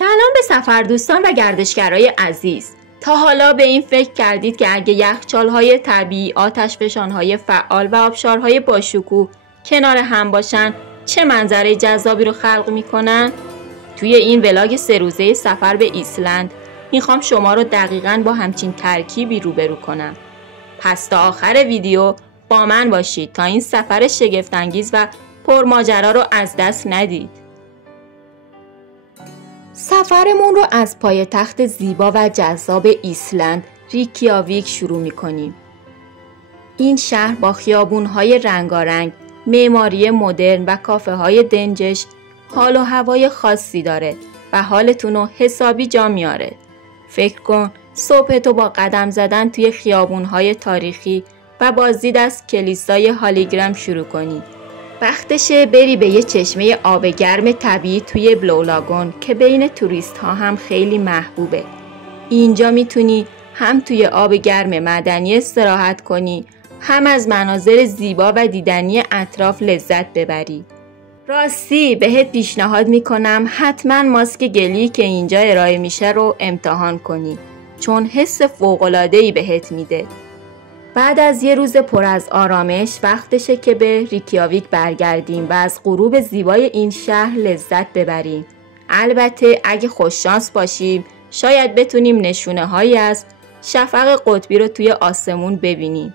سلام به سفردوستان و گردشگرای عزیز. تا حالا به این فکر کردید که اگه یخچال‌های طبیعی، آتشفشان‌های فعال و آبشارهای باشکوه کنار هم باشن چه منظره جذابی رو خلق میکنن؟ توی این ولاگ 3 روزه سفر به ایسلند میخوام شما رو دقیقاً با همچین ترکیبی روبرو کنم. پس تا آخر ویدیو با من باشید تا این سفر شگفت‌انگیز و پرماجرا رو از دست ندید. سفرمون رو از پایتخت زیبا و جذاب ایسلند ریکیاویک شروع می‌کنیم. این شهر با خیابون‌های رنگارنگ، معماری مدرن و کافه‌های دنجش حال و هوای خاصی داره و حالتون رو حسابی جا میاره. فکر کن صبحتو با قدم زدن توی خیابون‌های تاریخی و بازدید از کلیسای هالیگرام شروع کنی. وقتشه بری به یه چشمه آب گرم طبیعی توی بلو لاگون که بین توریست ها هم خیلی محبوبه. اینجا میتونی هم توی آب گرم معدنی استراحت کنی، هم از مناظر زیبا و دیدنی اطراف لذت ببری. راستی بهت پیشنهاد میکنم حتما ماسک گلی که اینجا ارائه میشه رو امتحان کنی، چون حس فوق‌العاده‌ای بهت میده. بعد از یه روز پر از آرامش وقتشه که به ریکیاویک برگردیم و از غروب زیبای این شهر لذت ببریم. البته اگه خوششانس باشیم شاید بتونیم نشونه هایی از شفق قطبی رو توی آسمون ببینیم.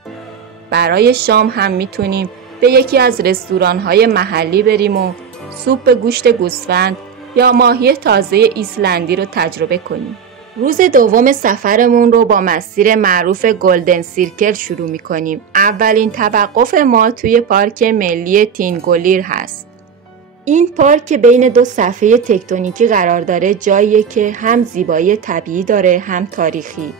برای شام هم میتونیم به یکی از رستوران های محلی بریم و سوپ گوشت گوسفند یا ماهی تازه ایسلندی رو تجربه کنیم. روز دوم سفرمون رو با مسیر معروف گلدن سیرکل شروع می‌کنیم. اولین توقف ما توی پارک ملی تینگولیر هست. این پارک که بین دو صفحه تکتونیکی قرار داره جاییه که هم زیبایی طبیعی داره هم تاریخی.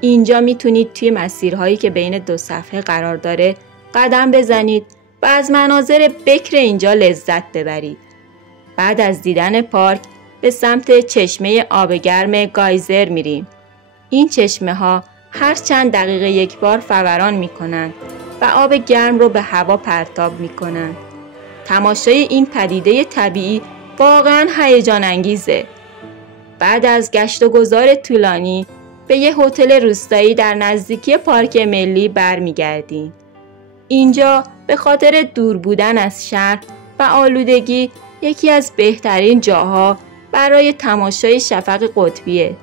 اینجا میتونید توی مسیرهایی که بین دو صفحه قرار داره قدم بزنید و از مناظر بکر اینجا لذت ببرید. بعد از دیدن پارک به سمت چشمه آب گرم گایزر میریم. این چشمه ها هر چند دقیقه یک بار فوران میکنند و آب گرم رو به هوا پرتاب میکنند. تماشای این پدیده طبیعی واقعا هیجان انگیزه. بعد از گشت و گذار طولانی به یه هتل روستایی در نزدیکی پارک ملی برمیگردیم. اینجا به خاطر دور بودن از شهر و آلودگی یکی از بهترین جاها برای تماشای شفق قطبیه.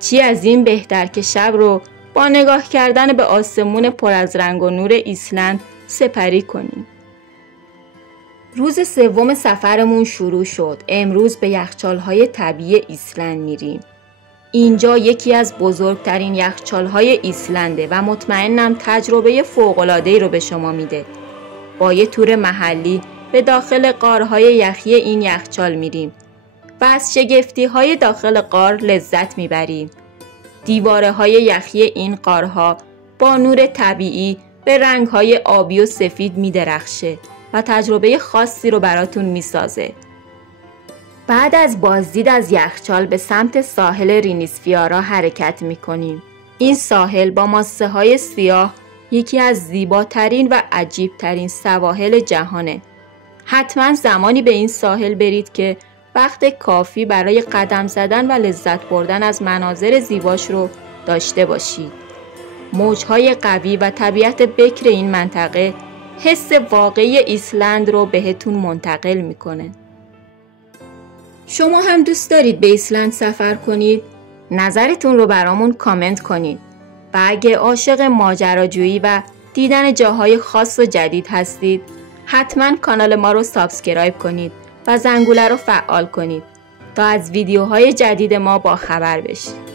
چی از این بهتر که شب رو با نگاه کردن به آسمون پر از رنگ و نور ایسلند سپری کنیم. روز سوم سفرمون شروع شد. امروز به یخچال‌های طبیعی ایسلند میریم. اینجا یکی از بزرگترین یخچال‌های ایسلنده و مطمئنم تجربه فوق‌العاده‌ای رو به شما میده. با یه تور محلی به داخل غارهای یخی این یخچال میریم و از شگفتی‌های داخل غار لذت میبریم. دیواره‌های یخی این غارها با نور طبیعی به رنگ‌های آبی و سفید میدرخشه و تجربه خاصی رو براتون میسازه. بعد از بازدید از یخچال به سمت ساحل رینیسفیارا حرکت میکنیم. این ساحل با ماسه‌های سیاه یکی از زیباترین و عجیبترین سواحل جهانه. حتما زمانی به این ساحل برید که وقت کافی برای قدم زدن و لذت بردن از مناظر زیباش رو داشته باشید. موجهای قوی و طبیعت بکر این منطقه حس واقعی ایسلند رو بهتون منتقل میکنه. شما هم دوست دارید به ایسلند سفر کنید؟ نظرتون رو برامون کامنت کنید. و اگه عاشق ماجراجویی و دیدن جاهای خاص و جدید هستید، حتما کانال ما رو سابسکرایب کنید و زنگوله رو فعال کنید تا از ویدیوهای جدید ما با خبر بشید.